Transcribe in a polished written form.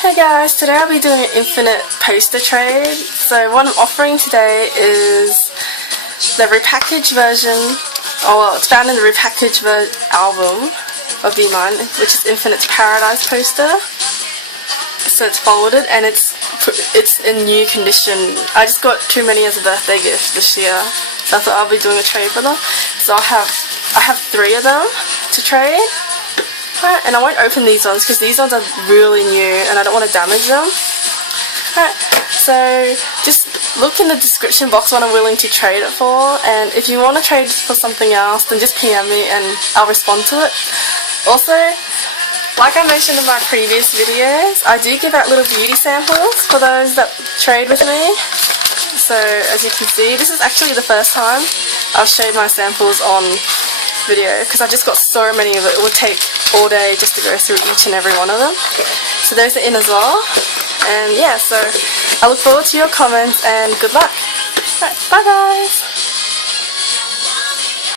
Hey guys, today I'll be doing an infinite poster trade. So what I'm offering today is the repackaged version, it's found in the repackaged album of V-Mine, which is Infinite's Paradise poster. So it's folded and it's in new condition. I just got too many as a birthday gift this year, so I thought I'll be doing a trade for them. So I have 3 of them to trade. Alright, and I won't open these ones because these ones are really new and I don't want to damage them. Alright, so just look in the description box what I'm willing to trade it for, and if you want to trade for something else then just PM me and I'll respond to it. Also, like I mentioned in my previous videos, I do give out little beauty samples for those that trade with me. So as you can see, this is actually the first time I've showed my samples on video because I've just got so many of it. It would take all day just to go through each and every one of them. So those are in as well. And yeah, so I look forward to your comments and good luck. Right, bye guys!